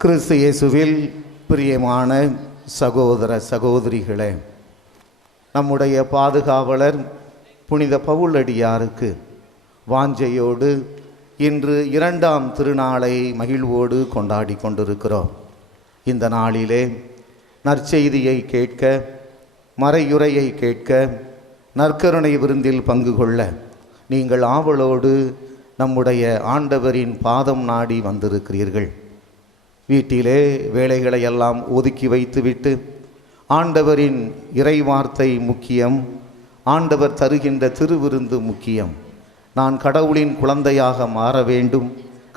கிறிஸ்து இயேசுவில் பிரியமான சகோதர சகோதரிகளே நம்முடைய பாதுகாவலர் புனித பவுலடியாருக்கு வாஞ்சையோடு இன்று இரண்டாம் திருநாளை மகிழ்வோடு கொண்டாடி கொண்டிருக்கிறோம். இந்த நாளிலே நற்செய்தியை கேட்க மறையுரையை கேட்க நற்கருணை விருந்தில் பங்கு கொள்ள நீங்கள் ஆவலோடு நம்முடைய ஆண்டவரின் பாதம் நாடி வந்திருக்கிறீர்கள். வீட்டிலே வேலைகளை எல்லாம் ஒதுக்கி வைத்துவிட்டு ஆண்டவரின் இறைவார்த்தை முக்கியம் ஆண்டவர் தருகின்ற திருவிருந்து முக்கியம். நான் கடவுளின் குழந்தையாக மாற வேண்டும்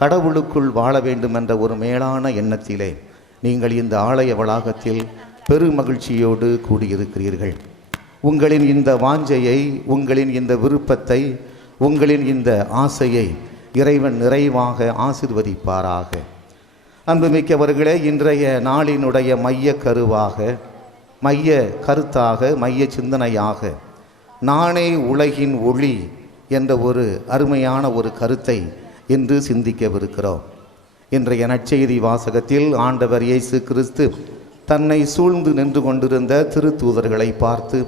கடவுளுக்குள் வாழ வேண்டும் என்ற ஒரு மேலான எண்ணத்திலே நீங்கள் இந்த ஆலய வளாகத்தில் பெருமகிழ்ச்சியோடு கூடியிருக்கிறீர்கள். உங்களின் இந்த வாஞ்சையை உங்களின் இந்த விருப்பத்தை உங்களின் இந்த ஆசையை இறைவன் நிறைவாக ஆசிர்வதிப்பாராக. அன்புமிக்கவர்களே இன்றைய நாளினுடைய மைய கருவாக மைய கருத்தாக மைய சிந்தனையாக நானே உலகின் ஒளி என்ற ஒரு அருமையான ஒரு கருத்தை இன்று சிந்திக்கவிருக்கிறோம். இன்றைய நற்செய்தி வாசகத்தில் ஆண்டவர் இயேசு கிறிஸ்து தன்னை சூழ்ந்து நின்று கொண்டிருந்த திருத்தூதர்களை பார்த்து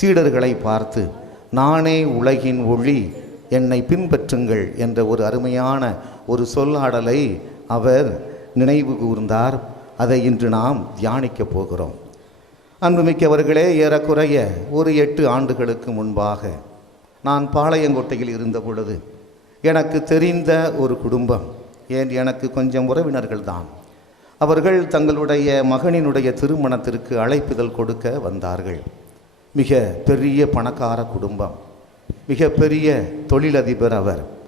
சீடர்களை பார்த்து நானே உலகின் ஒளி என்னை பின்பற்றுங்கள் என்ற ஒரு அருமையான ஒரு சொல்லாடலை அவர் நினைவு கூர்ந்தார். அதை இன்று நாம் தியானிக்கப் போகிறோம். அன்புமிக்கவர்களே ஏறக்குறைய ஒரு எட்டு ஆண்டுகளுக்கு முன்பாக நான் பாளையங்கோட்டையில் இருந்த பொழுது எனக்கு தெரிந்த ஒரு குடும்பம் ஏன் எனக்கு கொஞ்சம் உறவினர்கள் தான். அவர்கள் தங்களுடைய மகனினுடைய திருமணத்திற்கு அழைப்பிதழ் கொடுக்க வந்தார்கள். மிக பெரிய பணக்கார குடும்பம் மிக பெரிய தொழிலதிபர் அவர்.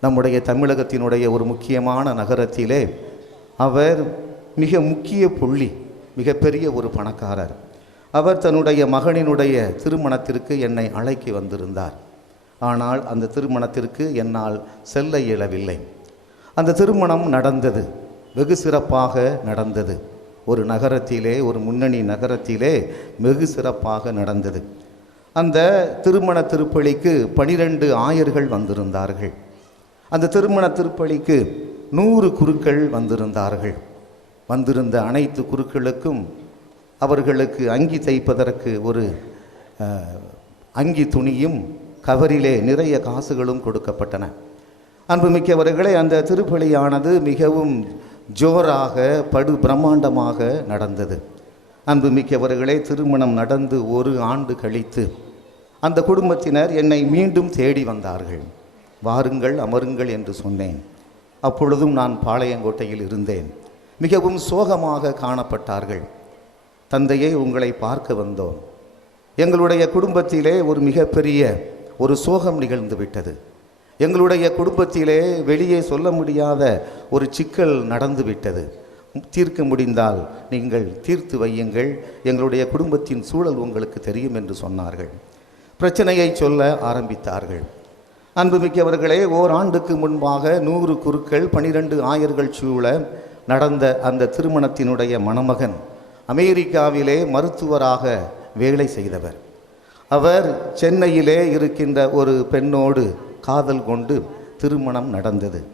நம்முடைய தமிழகத்தினுடைய ஒரு முக்கியமான நகரத்திலே அவர் மிக முக்கிய புள்ளி மிகப்பெரிய ஒரு பணக்காரர். அவர் தன்னுடைய மகனினுடைய திருமணத்திற்கு என்னை அழைக்க வந்திருந்தார். ஆனால் அந்த திருமணத்திற்கு என்னால் செல்ல இயலவில்லை. அந்த திருமணம் நடந்தது. வெகு சிறப்பாக நடந்தது. ஒரு நகரத்திலே ஒரு முன்னணி நகரத்திலே வெகு சிறப்பாக நடந்தது. அந்த திருமண திருப்பலிக்கு பனிரெண்டு ஆயர்கள் வந்திருந்தார்கள். அந்த திருமண திருப்பலிக்கு நூறு குருக்கள் வந்திருந்தார்கள். வந்திருந்த அனைத்து குருக்களுக்கும் அவர்களுக்கு அங்கி தைப்பதற்கு ஒரு அங்கி துணியும் கவரிலே நிறைய காசுகளும் கொடுக்கப்பட்டன. அன்புமிக்கவர்களே அந்த திருப்பலியானது மிகவும் ஜோராக படு பிரம்மாண்டமாக நடந்தது. அன்புமிக்கவர்களே திருமணம் நடந்து ஒரு ஆண்டு கழித்து அந்த குடும்பத்தினர் என்னை மீண்டும் தேடி வந்தார்கள். வாருங்கள் அமருங்கள் என்று சொன்னேன். அப்பொழுதும் நான் பாளையங்கோட்டையில் இருந்தேன். மிகவும் சோகமாக காணப்பட்டார்கள். தந்தையே உங்களை பார்க்க வந்தோம். எங்களுடைய குடும்பத்திலே ஒரு மிகப்பெரிய ஒரு சோகம் நிகழ்ந்து விட்டது எங்களுடைய குடும்பத்திலே வெளியே சொல்ல முடியாத ஒரு சிக்கல் நடந்து விட்டது தீர்க்க முடிந்தால் நீங்கள் தீர்த்து வையுங்கள். எங்களுடைய குடும்பத்தின் சூழல் உங்களுக்கு தெரியும் என்று சொன்னார்கள். பிரச்சனையை சொல்ல ஆரம்பித்தார்கள். அன்புமிக்கவர்களே ஓராண்டுக்கு முன்பாக நூறு குருக்கள் பனிரெண்டு ஆயர்கள் சூழ நடந்த அந்த திருமணத்தினுடைய மணமகன் அமெரிக்காவிலே மருத்துவராக வேலை செய்தவர். அவர் சென்னையிலே இருக்கின்ற ஒரு பெண்ணோடு காதல் கொண்டு திருமணம் நடந்தது.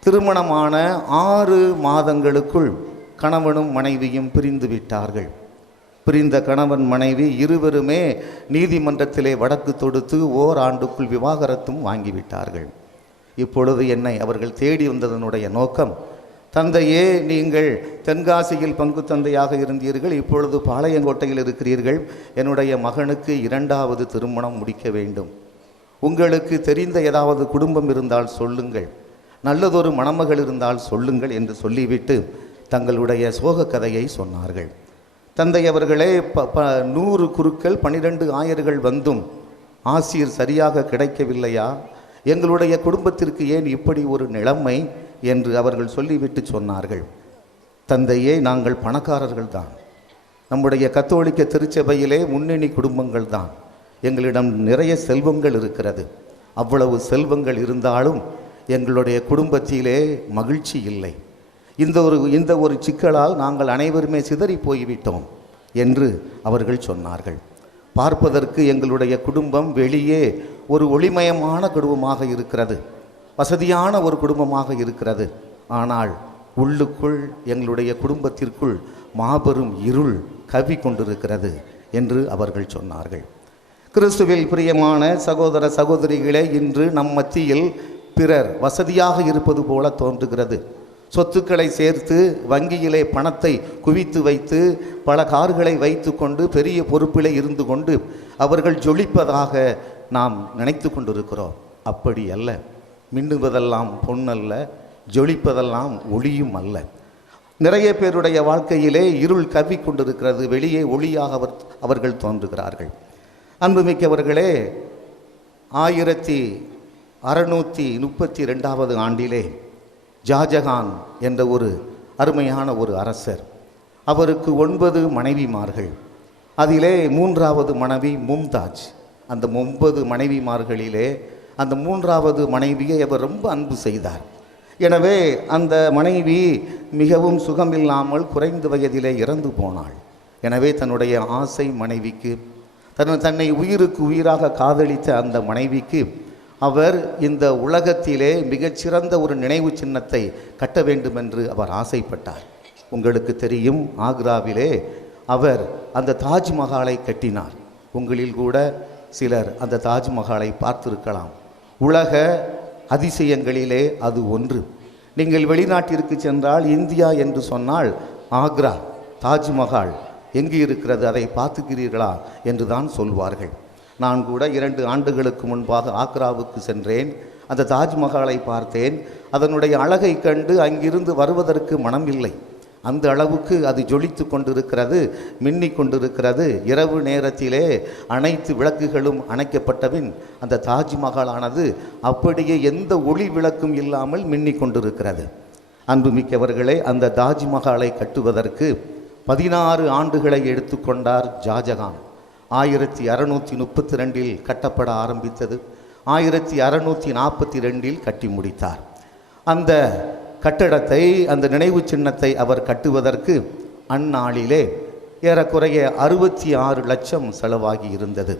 திருமணமான ஆறு மாதங்களுக்குள் கணவனும் மனைவியும் பிரிந்து விட்டார்கள். பிரிந்த கணவன் மனைவி இருவருமே நீதிமன்றத்திலே வழக்கு தொடுத்து ஓர் ஆண்டுக்குள் விவாகரத்தும் வாங்கிவிட்டார்கள். இப்பொழுது என்னை அவர்கள் தேடி வந்ததனுடைய நோக்கம் தந்தையே நீங்கள் தென்காசியில் பங்கு தந்தையாக இருந்தீர்கள் இப்பொழுது பாளையங்கோட்டையில் இருக்கிறீர்கள் என்னுடைய மகனுக்கு இரண்டாவது திருமணம் முடிக்க வேண்டும். உங்களுக்கு தெரிந்த ஏதாவது குடும்பம் இருந்தால் சொல்லுங்கள் நல்லதொரு மணமகள் இருந்தால் சொல்லுங்கள் என்று சொல்லிவிட்டு தங்களுடைய சோக கதையை சொன்னார்கள். தந்தை அவர்களே ப ப நூறு குருக்கள் பன்னிரெண்டு ஆயர்கள் வந்தும் ஆசிரியர் சரியாக கிடைக்கவில்லையா? எங்களுடைய குடும்பத்திற்கு ஏன் இப்படி ஒரு நிலைமை? என்று அவர்கள் சொல்லிவிட்டு சொன்னார்கள். தந்தையே நாங்கள் பணக்காரர்கள் தான். நம்முடைய கத்தோலிக்க திருச்சபையிலே முன்னணி குடும்பங்கள் தான். எங்களிடம் நிறைய செல்வங்கள் இருக்கிறது. அவ்வளவு செல்வங்கள் இருந்தாலும் எங்களுடைய குடும்பத்திலே மகிழ்ச்சி இல்லை. இந்த ஒரு இந்த ஒரு சிக்கலால் நாங்கள் அனைவருமே சிதறி போய்விட்டோம் என்று அவர்கள் சொன்னார்கள். பார்ப்பதற்கு எங்களுடைய குடும்பம் வெளியே ஒரு ஒளிமயமான குடும்பமாக இருக்கிறது. வசதியான ஒரு குடும்பமாக இருக்கிறது. ஆனால் உள்ளுக்குள் எங்களுடைய குடும்பத்திற்குள் மாபெரும் இருள் கவி கொண்டிருக்கிறது என்று அவர்கள் சொன்னார்கள். கிறிஸ்துவில் பிரியமான சகோதர சகோதரிகளே இன்று நம் மத்தியில் பிறர் வசதியாக இருப்பது போல தோன்றுகிறது. சொத்துக்களை சேர்த்து வங்கியிலே பணத்தை குவித்து வைத்து பல கார்களை வைத்து கொண்டு பெரிய பொறுப்பிலே இருந்து கொண்டு அவர்கள் ஜொலிப்பதாக நாம் நினைத்து கொண்டிருக்கிறோம். அப்படி அல்ல. மின்னுவதெல்லாம் பொன்னல்ல ஜொலிப்பதெல்லாம் ஒளியும் அல்ல. நிறைய பேருடைய வாழ்க்கையிலே இருள் கவ்விக்கொண்டிருக்கிறது வெளியே ஒளியாக அவர் அவர்கள் தோன்றுகிறார்கள். அன்புமிக்கவர்களே ஆயிரத்தி அறுநூற்றி முப்பத்தி ரெண்டாவது ஆண்டிலே ஜாஜகான் என்ற ஒரு அருமையான ஒரு அரசர். அவருக்கு ஒன்பது மனைவிமார்கள். அதிலே மூன்றாவது மனைவி மும்தாஜ். அந்த ஒன்பது மனைவிமார்களிலே அந்த மூன்றாவது மனைவியை அவர் ரொம்ப அன்பு செய்தார். எனவே அந்த மனைவி மிகவும் சுகமில்லாமல் குறைந்த வயதிலே இறந்து போனாள். எனவே தன்னுடைய ஆசை மனைவிக்கு தன் தன்னை உயிருக்கு உயிராக காதலித்த அந்த மனைவிக்கு அவர் இந்த உலகத்திலே மிகச்சிறந்த ஒரு நினைவு சின்னத்தை கட்ட வேண்டும் என்று அவர் ஆசைப்பட்டார். உங்களுக்கு தெரியும் ஆக்ராவிலே அவர் அந்த தாஜ்மஹாலை கட்டினார். உங்களில் கூட சிலர் அந்த தாஜ்மஹாலை பார்த்திருக்கலாம். உலக அதிசயங்களிலே அது ஒன்று. நீங்கள் வெளிநாட்டிற்கு சென்றால் இந்தியா என்று சொன்னால் ஆக்ரா தாஜ்மஹால் எங்கு இருக்கிறது அதை பார்த்துக்கிறீர்களா? என்று தான் சொல்வார்கள். நான் கூட இரண்டு ஆண்டுகளுக்கு முன்பாக ஆக்ராவுக்கு சென்றேன். அந்த தாஜ்மஹாலை பார்த்தேன். அதனுடைய அழகை கண்டு அங்கிருந்து வருவதற்கு மனம் இல்லை அந்த அளவுக்கு அது ஜொலித்து கொண்டிருக்கிறது மின்னிக் கொண்டிருக்கிறது. இரவு நேரத்திலே அனைத்து விளக்குகளும் அணைக்கப்பட்டபின் அந்த தாஜ்மஹாலானது அப்படியே எந்த ஒளி விளக்கும் இல்லாமல் மின்னிக் கொண்டிருக்கிறது. அன்புமிக்கவர்களே அந்த தாஜ்மஹாலை கட்டுவதற்கு பதினாறு ஆண்டுகளை எடுத்துக்கொண்டார் ஜாஜகான் ஆயிரத்தி அறநூற்றி முப்பத்தி ரெண்டில் கட்டப்பட ஆரம்பித்தது. ஆயிரத்தி அறநூற்றி நாற்பத்தி ரெண்டில் கட்டி முடித்தார். அந்த கட்டடத்தை அந்த நினைவு சின்னத்தை அவர் கட்டுவதற்கு அந்நாளிலே ஏறக்குறைய அறுபத்தி ஆறு லட்சம் செலவாகி இருந்தது.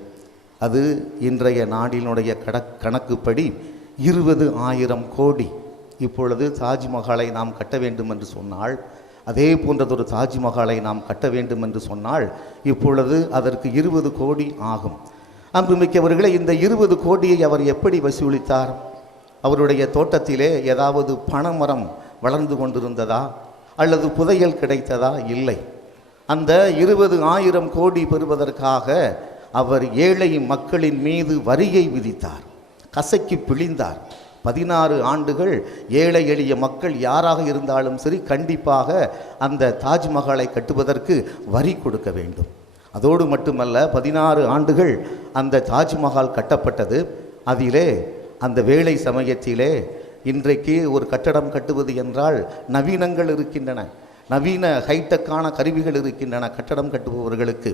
அது இன்றைய நாடினுடைய கட கணக்குப்படி இருபது ஆயிரம் கோடி. இப்பொழுது தாஜ்மஹாலை நாம் கட்ட வேண்டும் என்று சொன்னால் அதே போன்றதொரு தாஜ்மஹாலை நாம் கட்ட வேண்டும் என்று சொன்னால் இப்பொழுது அதற்கு இருபது கோடி ஆகும். அன்புமிக்கவர்களே இந்த இருபது கோடியை அவர் எப்படி வசூலித்தார்? அவருடைய தோட்டத்திலே ஏதாவது பனைமரம் வளர்ந்து கொண்டிருந்ததா? அல்லது புதையல் கிடைத்ததா? இல்லை. அந்த இருபது ஆயிரம் கோடி பெறுவதற்காக அவர் ஏழை மக்களின் மீது வரியை விதித்தார். கசக்கி பிழிந்தார். பதினாறு ஆண்டுகள் ஏழை எளிய மக்கள் யாராக இருந்தாலும் சரி கண்டிப்பாக அந்த தாஜ்மஹாலை கட்டுவதற்கு வரி கொடுக்க வேண்டும். அதோடு மட்டுமல்ல பதினாறு ஆண்டுகள் அந்த தாஜ்மஹால் கட்டப்பட்டது. அதிலே அந்த வேலை சமயத்திலே இன்றைக்கு ஒரு கட்டடம் கட்டுவது என்றால் நவீனங்கள் இருக்கின்றன. நவீன ஹைடெக்கான கருவிகள் இருக்கின்றன கட்டடம் கட்டுபவர்களுக்கு.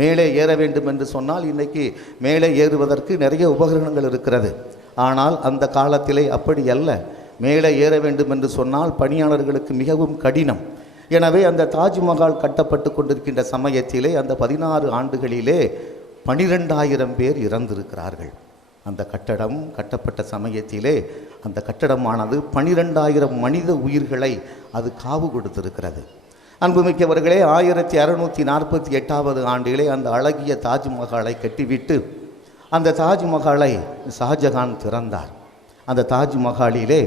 மேலே ஏற வேண்டும் என்று சொன்னால் இன்றைக்கி மேலே ஏறுவதற்கு நிறைய உபகரணங்கள் இருக்கிறது. ஆனால் அந்த காலத்திலே அப்படி அல்ல. மேலே ஏற வேண்டும் என்று சொன்னால் பணியாளர்களுக்கு மிகவும் கடினம். எனவே அந்த தாஜ்மஹால் கட்டப்பட்டு கொண்டிருக்கின்ற சமயத்திலே அந்த பதினாறு ஆண்டுகளிலே பனிரெண்டாயிரம் பேர் இறந்திருக்கிறார்கள். அந்த கட்டடம் கட்டப்பட்ட சமயத்திலே அந்த கட்டடமானது பனிரெண்டாயிரம் மனித உயிர்களை அது காவு கொடுத்திருக்கிறது. அன்புமிக்கவர்களே ஆயிரத்தி அறுநூற்றி நாற்பத்தி எட்டாவது ஆண்டிலே அந்த அழகிய தாஜ்மஹாலை கட்டிவிட்டு அந்த தாஜ்மஹாலை ஷாஜகான் திறந்தார். அந்த தாஜ்மஹாலிலே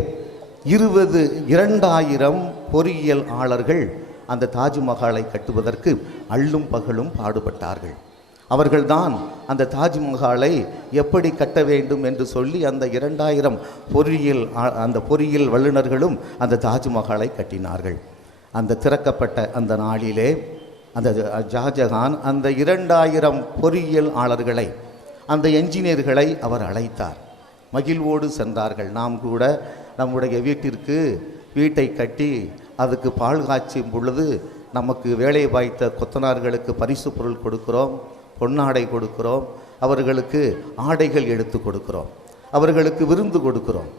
இருபது இரண்டாயிரம் பொறியியல் ஆளர்கள் அந்த தாஜ்மஹாலை கட்டுவதற்கு அள்ளும் பகலும் பாடுபட்டார்கள். அவர்கள்தான் அந்த தாஜ்மஹாலை எப்படி கட்ட வேண்டும் என்று சொல்லி அந்த இரண்டாயிரம் பொறியியல் ஆ- அந்த பொறியியல் வல்லுநர்களும் அந்த தாஜ்மஹாலை கட்டினார்கள். அந்த திறக்கப்பட்ட அந்த நாளிலே அந்த ஷாஜகான் அந்த இரண்டாயிரம் பொறியியல் ஆளர்களை அந்த என்ஜினியர்களை அவர் அழைத்தார். மகிழ்வோடு சென்றார்கள். நாம் கூட நம்முடைய வீட்டிற்கு வீட்டை கட்டி அதுக்கு பால் காய்ச்சும் பொழுது நமக்கு வேலை வாய்த்த கொத்தனார்களுக்கு பரிசு பொருள் கொடுக்கிறோம் பொன்னாடை கொடுக்கிறோம் அவர்களுக்கு ஆடைகள் எடுத்து கொடுக்கிறோம் அவர்களுக்கு விருந்து கொடுக்கிறோம்.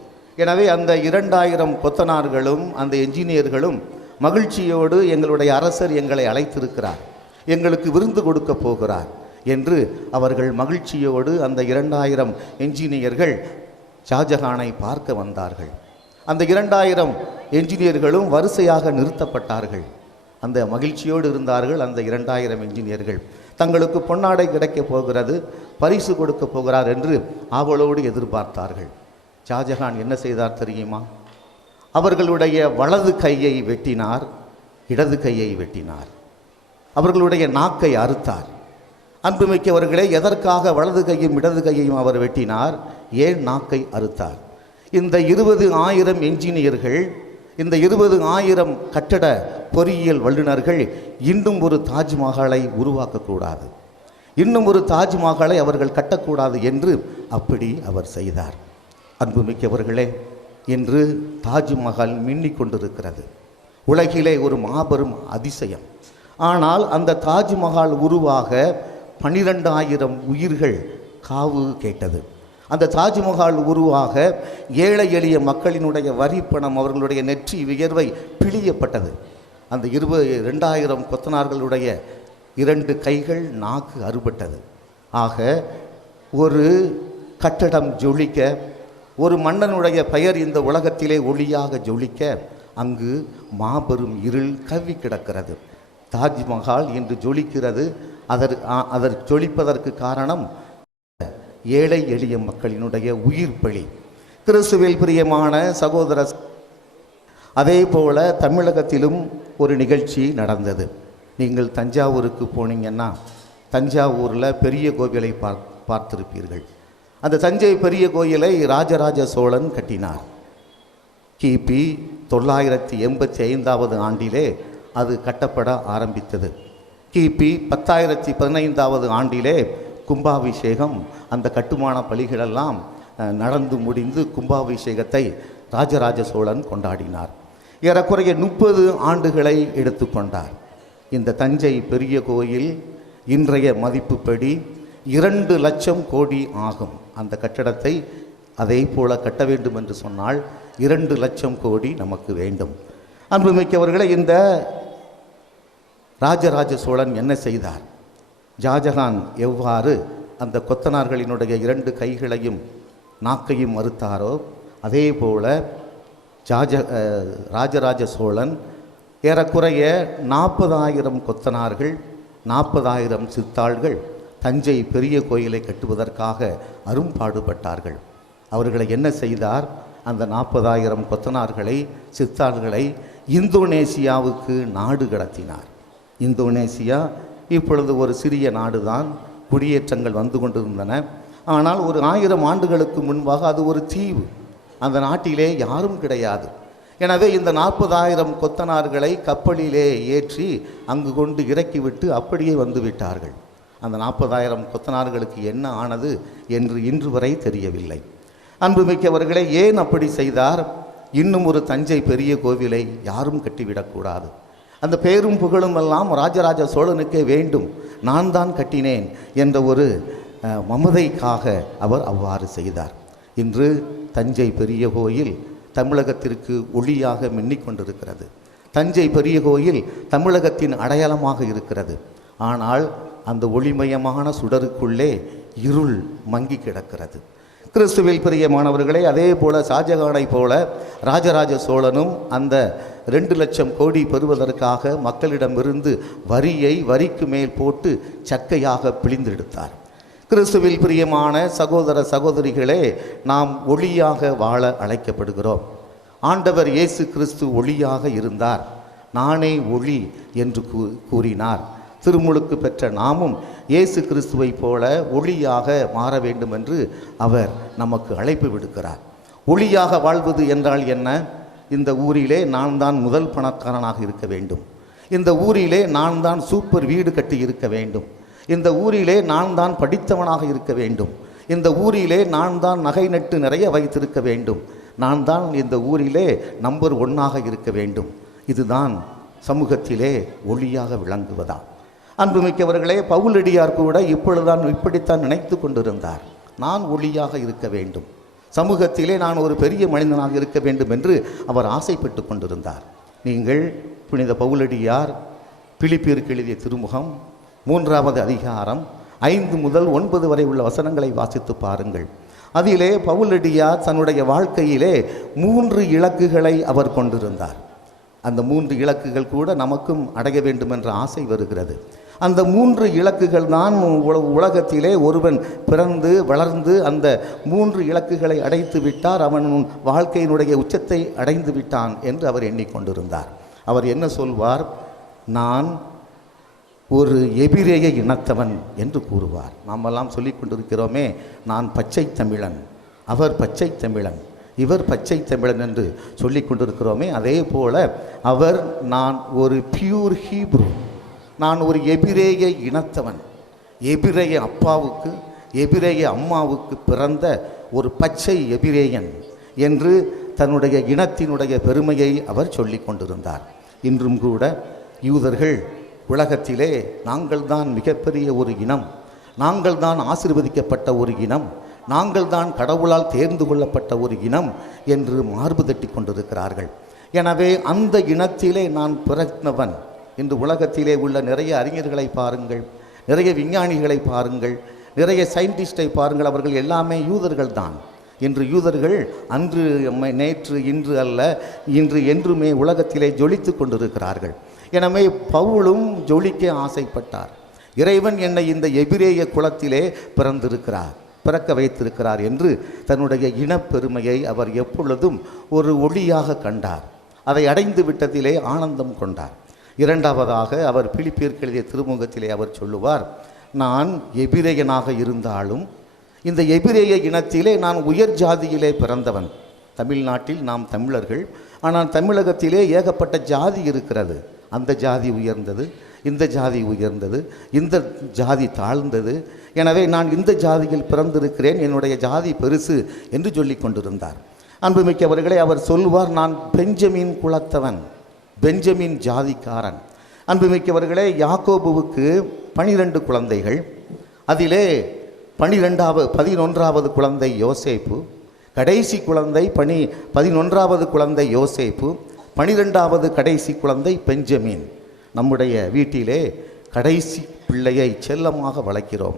எனவே அந்த இரண்டாயிரம் கொத்தனார்களும் அந்த என்ஜினியர்களும் மகிழ்ச்சியோடு எங்களுடைய அரசர் எங்களை அழைத்திருக்கிறார். எங்களுக்கு விருந்து கொடுக்க போகிறார். என்று அவர்கள் மகிழ்ச்சியோடு அந்த இரண்டாயிரம் என்ஜினியர்கள் ஷாஜஹானை பார்க்க வந்தார்கள். அந்த இரண்டாயிரம் என்ஜினியர்களும் வரிசையாக நிறுத்தப்பட்டார்கள். அந்த மகிழ்ச்சியோடு இருந்தார்கள் அந்த இரண்டாயிரம் என்ஜினியர்கள். தங்களுக்கு பொன்னாடை கிடைக்கப் போகிறது பரிசு கொடுக்க போகிறார் என்று ஆவலோடு எதிர்பார்த்தார்கள். ஷாஜஹான் என்ன செய்தார் தெரியுமா? அவர்களுடைய வலது கையை வெட்டினார் இடது கையை வெட்டினார். அவர்களுடைய நாக்கை அறுத்தார். அன்புமிக்கவர்களே எதற்காக வலது கையும் இடது கையையும் அவர் வெட்டினார்? ஏன் நாக்கை அறுத்தார்? இந்த இருபது ஆயிரம் என்ஜினியர்கள் இந்த இருபது ஆயிரம் கட்டட பொறியியல் வல்லுநர்கள் இன்னும் ஒரு தாஜ்மஹாலை உருவாக்கக்கூடாது. இன்னும் ஒரு தாஜ்மஹாலை அவர்கள் கட்டக்கூடாது என்று அப்படி அவர் செய்தார். அன்புமிக்கவர்களே இன்று தாஜ்மஹால் மின்னிக் கொண்டிருக்கிறது. உலகிலே ஒரு மாபெரும் அதிசயம். ஆனால் அந்த தாஜ்மஹால் உருவாக பனிரெண்டாயிரம் உயிர்கள் காவு கேட்டது. அந்த தாஜ்மஹால் உருவாக ஏழை எளிய மக்களினுடைய வரி பணம் அவர்களுடைய நெற்றி வியர்வை பிழியப்பட்டது. அந்த இருபது ரெண்டாயிரம் கொத்தனார்களுடைய இரண்டு கைகள் நாக்கு அறுபட்டது. ஆக ஒரு கட்டடம் ஜொலிக்க ஒரு மன்னனுடைய பெயர் இந்த உலகத்திலே ஒளியாக ஜொலிக்க அங்கு மாபெரும் இருள் கவ்வி கிடக்கிறது. தாஜ்மஹால் இன்று ஜொலிக்கிறது அதர் ஆ- அதர் ஜொலிப்பதற்கு காரணம் ஏழை எளிய மக்களினுடைய உயிர் பலி கிறிஸ்துவில் பிரியமான சகோதர அதே போல தமிழகத்திலும் ஒரு நிகழ்ச்சி நடந்தது. நீங்கள் தஞ்சாவூருக்கு போனீங்கன்னா தஞ்சாவூரில் பெரிய கோவிலை பார் பார்த்திருப்பீர்கள். அந்த தஞ்சை பெரிய கோயிலை ராஜராஜ சோழன் கட்டினார். கிபி தொள்ளாயிரத்தி எண்பத்தி ஐந்தாவது ஆண்டிலே அது கட்டப்பட ஆரம்பித்தது. கிபி பத்தாயிரத்தி பதினைந்தாவது ஆண்டிலே கும்பாபிஷேகம் அந்த கட்டுமான பலிகளெல்லாம் நடந்து முடிந்து கும்பாபிஷேகத்தை ராஜராஜ சோழன் கொண்டாடினார். ஏறக்குறைய முப்பது ஆண்டுகளை எடுத்துக்கொண்டார் இந்த தஞ்சை பெரிய கோயில் இன்றைய மதிப்புப்படி இரண்டு லட்சம் கோடி ஆகும். அந்த கட்டடத்தை அதே போல கட்ட வேண்டும் என்று சொன்னால் இரண்டு லட்சம் கோடி நமக்கு வேண்டும். அன்புமிக்கவர்களை இந்த ராஜராஜ சோழன் என்ன செய்தார்? ஜாஜகான் எவ்வாறு அந்த கொத்தனார்களினுடைய இரண்டு கைகளையும் நாக்கையும் மறுத்தாரோ அதே போல ஜாஜ ராஜராஜ சோழன் ஏறக்குறைய நாற்பதாயிரம் கொத்தனார்கள் நாற்பதாயிரம் சித்தாள்கள் தஞ்சை பெரிய கோயிலை கட்டுவதற்காக அரும்பாடுபட்டார்கள் அவர்களை என்ன செய்தார்? அந்த நாற்பதாயிரம் கொத்தனார்களை சித்தாள்களை இந்தோனேசியாவுக்கு நாடு கடத்தினார். இந்தோனேசியா. இப்பொழுது ஒரு சிறிய நாடுதான். குடியேற்றங்கள் வந்து கொண்டிருந்தன. ஆனால் ஒரு ஆயிரம் ஆண்டுகளுக்கு முன்பாக அது ஒரு தீவு. அந்த நாட்டிலே யாரும் கிடையாது. எனவே இந்த நாற்பதாயிரம் கொத்தனார்களை கப்பலிலே ஏற்றி அங்கு கொண்டு இறக்கிவிட்டு அப்படியே வந்து விட்டார்கள். அந்த நாற்பதாயிரம் கொத்தனார்களுக்கு என்ன ஆனது என்று இன்று வரை தெரியவில்லை. அன்புமிக்கவர்களே ஏன் அப்படி செய்தார்? இன்னும் ஒரு தஞ்சை பெரிய கோவிலை யாரும் கட்டிவிடக்கூடாது. அந்த பேரும் புகழும் எல்லாம் ராஜராஜ சோழனுக்கே வேண்டும். நான் தான் கட்டினேன் என்ற ஒரு மமதைக்காக அவர் அவ்வாறு செய்தார். இன்று தஞ்சை பெரிய கோயில் தமிழகத்திற்கு ஒளியாக மின்னிக்கொண்டிருக்கிறது தஞ்சை பெரிய கோயில் தமிழகத்தின் அடையாளமாக இருக்கிறது. ஆனால் அந்த ஒளிமயமான சுடருக்குள்ளே இருள் மங்கி கிடக்கிறது. கிறிஸ்துவில் பிரியமானவர்களே அதே போல் ஷாஜகானை போல ராஜராஜ சோழனும் அந்த ரெண்டு லட்சம் கோடி பெறுவதற்காக மக்களிடமிருந்து வரியை வரிக்கு மேல் போட்டு சக்கையாக பிழிந்தெடுத்தார். கிறிஸ்துவில் பிரியமான சகோதர சகோதரிகளே நாம் ஒளியாக வாழ அழைக்கப்படுகிறோம். ஆண்டவர் இயேசு கிறிஸ்து ஒளியாக இருந்தார். நானே ஒளி என்று கூ- கூறினார். திருமுழுக்கு பெற்ற நாமும் இயேசு கிறிஸ்துவைப் போல ஒளியாக மாற வேண்டும் என்று அவர் நமக்கு அழைப்பு விடுக்கிறார். ஒளியாக வாழ்வது என்றால் என்ன? இந்த ஊரிலே நான் தான் முதல் பணக்காரனாக இருக்க வேண்டும். இந்த ஊரிலே நான் தான் சூப்பர் வீடு கட்டி இருக்க வேண்டும். இந்த ஊரிலே நான் தான் படித்தவனாக இருக்க வேண்டும். இந்த ஊரிலே நான் தான் நகை நட்டு நிறைய வைத்திருக்க வேண்டும். நான் தான் இந்த ஊரிலே நம்பர் ஒன்னாக இருக்க வேண்டும். இதுதான் சமூகத்திலே ஒளியாக விளங்குவதா? அன்புமிக்கவர்களே பவுலடியார் கூட இப்பொழுதுதான் இப்படித்தான் நினைத்து கொண்டிருந்தார். நான் ஒளியாக இருக்க வேண்டும். சமூகத்திலே நான் ஒரு பெரிய மனிதனாக இருக்க வேண்டும் என்று அவர் ஆசைப்பட்டு கொண்டிருந்தார். நீங்கள் புனித பவுலடியார் பிலிப்பிற்கு எழுதிய திருமுகம் மூன்றாவது அதிகாரம் ஐந்து முதல் ஒன்பது வரை உள்ள வசனங்களை வாசித்து பாருங்கள். அதிலே பவுலடியார் தன்னுடைய வாழ்க்கையிலே மூன்று இலக்குகளை அவர் கொண்டிருந்தார். அந்த மூன்று இலக்குகள் கூட நமக்கும் அடைய வேண்டும் என்ற ஆசை வருகிறது. அந்த மூன்று இலக்குகள் தான் உலகத்திலே ஒருவன் பிறந்து வளர்ந்து அந்த மூன்று இலக்குகளை அடைத்து விட்டார். அவன் வாழ்க்கையினுடைய உச்சத்தை அடைந்து விட்டான் என்று அவர் எண்ணிக்கொண்டிருந்தார். அவர் என்ன சொல்வார்? நான் ஒரு எபிரேய இனத்தவன் என்று கூறுவார். நாமெல்லாம் சொல்லி கொண்டிருக்கிறோமே நான் பச்சை தமிழன் அவர் பச்சை தமிழன் இவர் பச்சை தமிழன் என்று சொல்லி கொண்டிருக்கிறோமே. அதே போல அவர் நான் ஒரு பியூர் ஹீப்ரூ நான் ஒரு எபிரேய இனத்தவன். எபிரேய அப்பாவுக்கு எபிரேய அம்மாவுக்கு பிறந்த ஒரு பச்சை எபிரேயன் என்று தன்னுடைய இனத்தினுடைய பெருமையை அவர் சொல்லிக் கொண்டிருந்தார். இன்றும் கூட யூதர்கள் உலகத்திலே நாங்கள்தான் மிகப்பெரிய ஒரு இனம். நாங்கள்தான் ஆசிர்வதிக்கப்பட்ட ஒரு இனம். நாங்கள்தான் கடவுளால் தேர்ந்து கொள்ளப்பட்ட ஒரு இனம் என்று மார்பு தட்டி கொண்டிருக்கிறார்கள். எனவே அந்த இனத்திலே நான் பிறந்தவன். இன்று உலகத்திலே உள்ள நிறைய அறிஞர்களை பாருங்கள் நிறைய விஞ்ஞானிகளை பாருங்கள் நிறைய சயின்டிஸ்டை பாருங்கள். அவர்கள் எல்லாமே யூதர்கள் தான். இன்று யூதர்கள் அன்று நேற்று இன்று அல்ல இன்று என்றுமே உலகத்திலே ஜொலித்து கொண்டிருக்கிறார்கள். எனவே பவுலும் ஜொலிக்க ஆசைப்பட்டார். இறைவன் என்னை இந்த எபிரேய குலத்திலே பிறந்திருக்கிறார் பிறக்க வைத்திருக்கிறார் என்று தன்னுடைய இனப்பெருமையை அவர் எப்பொழுதும் ஒரு ஒளியாக கண்டார். அதை அடைந்து விட்டதிலே ஆனந்தம் கொண்டார். இரண்டாவதாக அவர் பிலிப்பியருக்கு எழுதிய திருமுகத்திலே அவர் சொல்லுவார் நான் எபிரேயனாக இருந்தாலும் இந்த எபிரேய இனத்திலே நான் உயர் ஜாதியிலே பிறந்தவன். தமிழ்நாட்டில் நாம் தமிழர்கள் ஆனால் தமிழகத்திலே ஏகப்பட்ட ஜாதி இருக்கிறது. அந்த ஜாதி உயர்ந்தது இந்த ஜாதி உயர்ந்தது இந்த ஜாதி தாழ்ந்தது. எனவே நான் இந்த ஜாதியில் பிறந்திருக்கிறேன் என்னுடைய ஜாதி பெருசு என்று சொல்லிக் கொண்டிருந்தார். அன்புமிக்கவர்களை அவர் சொல்வார் நான் பெஞ்சமின் குலத்தவன். பெஞ்சமின் ஜாதிக்காரன். அன்புமிக்கவர்களே யாக்கோபுவுக்கு பனிரெண்டு குழந்தைகள். அதிலே பனிரெண்டாவது பதினொன்றாவது குழந்தை யோசேப்பு. கடைசி குழந்தை பனி பதினொன்றாவது குழந்தை யோசேப்பு. பனிரெண்டாவது கடைசி குழந்தை பெஞ்சமின். நம்முடைய வீட்டிலே கடைசி பிள்ளையை செல்லமாக வளர்க்கிறோம்.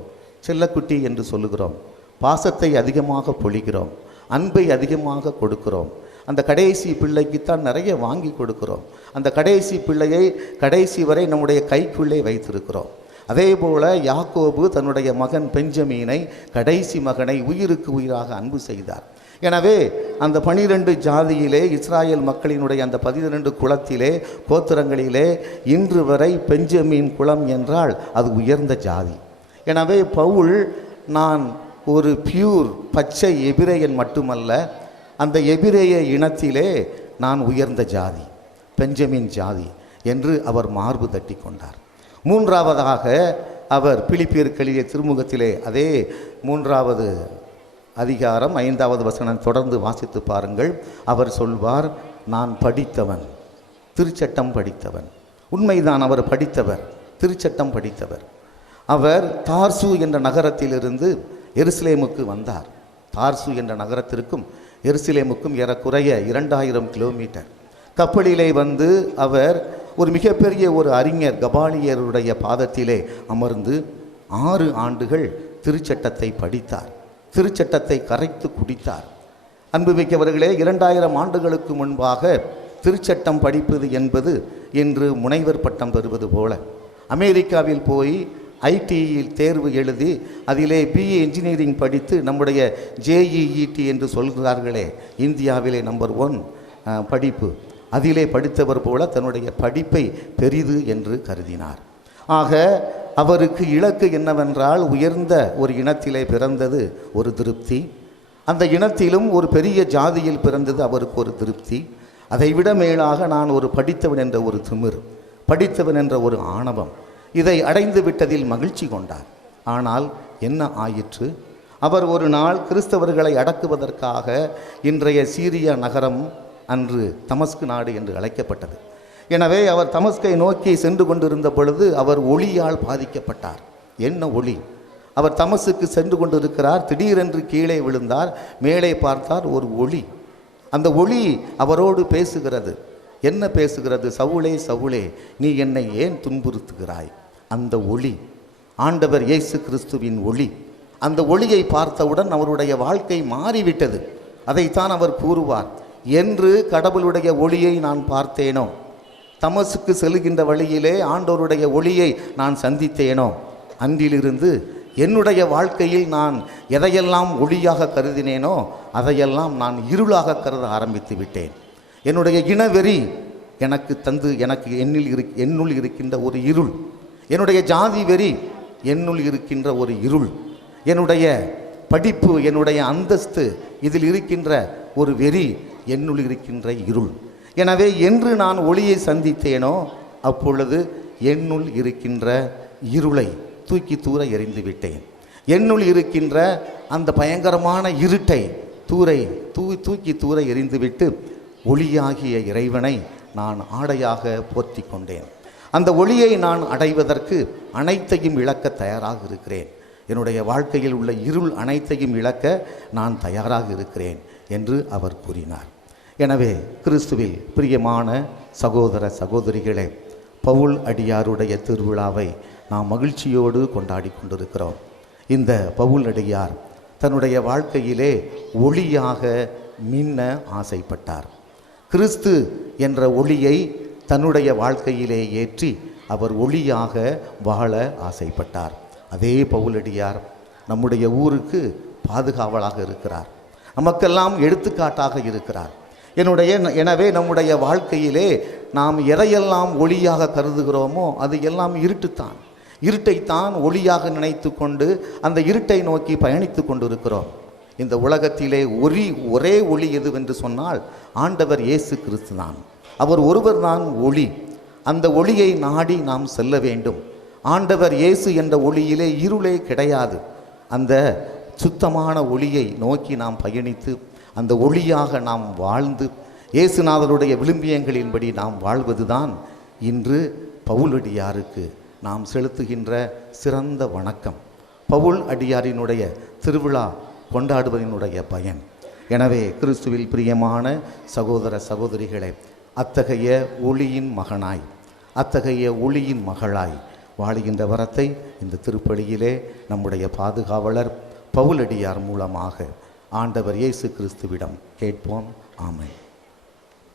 செல்லக்குட்டி என்று சொல்லுகிறோம். பாசத்தை அதிகமாக பொழிகிறோம். அன்பை அதிகமாக கொடுக்கிறோம். அந்த கடைசி பிள்ளைக்குத்தான் நிறைய வாங்கி கொடுக்கிறோம். அந்த கடைசி பிள்ளையை கடைசி வரை நம்முடைய கைக்குள்ளே வைத்திருக்கிறோம். அதே போல யாக்கோபு தன்னுடைய மகன் பெஞ்சமீனை கடைசி மகனை உயிருக்கு உயிராக அன்பு செய்தார். எனவே அந்த பனிரெண்டு ஜாதியிலே இஸ்ராயேல் மக்களினுடைய அந்த பதினெண்டு குளத்திலே கோத்திரங்களிலே இன்று வரை பெஞ்சமீன் குளம் என்றால் அது உயர்ந்த ஜாதி. எனவே பவுல் நான் ஒரு பியூர் பச்சை எபிரேயன் மட்டுமல்ல அந்த எபிரேய இனத்திலே நான் உயர்ந்த ஜாதி. பெஞ்சமின் ஜாதி என்று அவர் மார்பு தட்டி கொண்டார் மூன்றாவதாக அவர் பிலிப்பியர்களிலே திருமுகத்திலே அதே மூன்றாவது அதிகாரம் ஐந்தாவது வசனம் தொடர்ந்து வாசித்து பாருங்கள். அவர் சொல்வார் நான் படித்தவன் திருச்சட்டம் படித்தவன். உண்மைதான் அவர் படித்தவர் திருச்சட்டம் படித்தவர். அவர் தார்சு என்ற நகரத்திலிருந்து எருசலேமுக்கு வந்தார். தார்சு என்ற நகரத்திற்கும் எருசலேமுக்கும் ஏறக்குறைய இரண்டாயிரம் கிலோமீட்டர். கப்பலிலே வந்து அவர் ஒரு மிகப்பெரிய ஒரு அறிஞர் கபாலியருடைய பாதத்திலே அமர்ந்து ஆறு ஆண்டுகள் திருச்சட்டத்தை படித்தார். திருச்சட்டத்தை கரைத்து குடித்தார். அன்புமிக்கவர்களே இரண்டாயிரம் ஆண்டுகளுக்கு முன்பாக திருச்சட்டம் படிப்பது என்பது இன்று முனைவர் பட்டம் பெறுவது போல. அமெரிக்காவில் போய் ஐடியில் தேர்வு எழுதி அதிலே பிஏ இன்ஜினியரிங் படித்து நம்முடைய ஜேஇஇடி என்று சொல்கிறார்களே இந்தியாவிலே நம்பர் ஒன் படிப்பு. அதிலே படித்தவர் போல தன்னுடைய படிப்பை பெரிது என்று கருதினார். ஆக அவருக்கு இலக்கு என்னவென்றால் உயர்ந்த ஒரு இனத்திலே பிறந்தது ஒரு திருப்தி. அந்த இனத்திலும் ஒரு பெரிய ஜாதியில் பிறந்தது அவருக்கு ஒரு திருப்தி. அதைவிட மேலாக நான் ஒரு படித்தவன் என்ற ஒரு திமிர் படித்தவன் என்ற ஒரு ஆணவம் இதை அடைந்து விட்டதில் மகிழ்ச்சி கொண்டார். ஆனால் என்ன ஆயிற்று? அவர் ஒரு நாள் கிறிஸ்தவர்களை அடக்குவதற்காக இன்றைய சீரிய நகரம் அன்று தமஸ்கு நாடு என்று அழைக்கப்பட்டது. எனவே அவர் தமஸ்கை நோக்கி சென்று கொண்டிருந்த பொழுது அவர் ஒளியால் பாதிக்கப்பட்டார். என்ன ஒளி? அவர் தமசுக்கு சென்று கொண்டிருக்கிறார் திடீரென்று கீழே விழுந்தார் மேலே பார்த்தார் ஒரு ஒளி. அந்த ஒளி அவரோடு பேசுகிறது. என்ன பேசுகிறது? சவுளே சவுளே நீ என்னை ஏன் துன்புறுத்துகிறாய்? அந்த ஒளி. ஆண்டவர் இயேசு கிறிஸ்துவின் ஒளி. அந்த ஒளியை பார்த்தவுடன் அவருடைய வாழ்க்கை மாறிவிட்டது. அதைத்தான் அவர் கூறுவார். என்று கடவுளுடைய ஒளியை நான் பார்த்தேனோ? தமசுக்கு செல்கின்ற வழியிலே ஆண்டோருடைய ஒளியை நான் சந்தித்தேனோ? அன்றிலிருந்து என்னுடைய வாழ்க்கையில் நான் எதையெல்லாம் ஒளியாக கருதினேனோ அதையெல்லாம் நான் இருளாக கருத ஆரம்பித்து விட்டேன். என்னுடைய இனவெறி எனக்கு தந்து எனக்கு என்னில் இரு என்னுள் இருக்கின்ற ஒரு இருள். என்னுடைய ஜாதி வெறி என்னுள் இருக்கின்ற ஒரு இருள். என்னுடைய படிப்பு என்னுடைய அந்தஸ்து இதில் இருக்கின்ற ஒரு வெறி என்னுள் இருக்கின்ற இருள். எனவே என்று நான் ஒளியை சந்தித்தேனோ அப்பொழுது என்னுள் இருக்கின்ற இருளை தூக்கி தூர எறிந்து விட்டேன். என்னுள் இருக்கின்ற அந்த பயங்கரமான இருட்டை தூரை தூ தூக்கி தூர எறிந்துவிட்டு ஒளியாகிய இறைவனை நான் ஆடையாக போர்த்தி கொண்டேன். அந்த ஒளியை நான் அடைவதற்கு அனைத்தையும் இழக்க தயாராக இருக்கிறேன். என்னுடைய வாழ்க்கையில் உள்ள இருள் அனைத்தையும் இழக்க நான் தயாராக இருக்கிறேன். என்று அவர் கூறினார். எனவே கிறிஸ்துவில் பிரியமான சகோதர சகோதரிகளே பவுல் அடியாருடைய திருவிழாவை நாம் மகிழ்ச்சியோடு கொண்டாடி கொண்டிருக்கிறோம். இந்த பவுல் அடியார் தன்னுடைய வாழ்க்கையிலே ஒளியாக மின்ன ஆசைப்பட்டார். கிறிஸ்து என்ற ஒளியை தன்னுடைய வாழ்க்கையிலே ஏற்றி அவர் ஒளியாக வாழ ஆசைப்பட்டார். அதே பவுலடியார் நம்முடைய ஊருக்கு பாதுகாவலாக இருக்கிறார். நமக்கெல்லாம் எடுத்துக்காட்டாக இருக்கிறார். என்னுடைய எனவே நம்முடைய வாழ்க்கையிலே நாம் எதையெல்லாம் ஒளியாக கருதுகிறோமோ அது எல்லாம் இருட்டுத்தான். இருட்டைத்தான் ஒளியாக நினைத்து கொண்டு அந்த இருட்டை நோக்கி பயணித்து கொண்டிருக்கிறோம். இந்த உலகத்திலே ஒரி ஒரே ஒளி எதுவென்று சொன்னால் ஆண்டவர் இயேசு கிறிஸ்து தான். அவர் ஒருவர் தான் ஒளி. அந்த ஒளியை நாடி நாம் செல்ல வேண்டும். ஆண்டவர் இயேசு என்ற ஒளியிலே இருளே கிடையாது. அந்த சுத்தமான ஒளியை நோக்கி நாம் பயணித்து அந்த ஒளியாக நாம் வாழ்ந்து இயேசுநாதருடைய விளிம்பியங்களின்படி நாம் வாழ்வதுதான் இன்று பவுலடியாருக்கு நாம் செலுத்துகின்ற சிறந்த வணக்கம். பவுல் அடியாரினுடைய திருவிழா கொண்டாடுவதனுடைய பயன். எனவே கிறிஸ்துவில் பிரியமான சகோதர சகோதரிகளே அத்தகைய ஒளியின் மகனாய் அத்தகைய ஒளியின் மகளாய் வாழுகின்ற வரத்தை இந்த திருப்பலியிலே நம்முடைய பாதுகாவலர் பவுலடியார் மூலமாக ஆண்டவர் இயேசு கிறிஸ்துவிடம் கேட்போம். ஆமை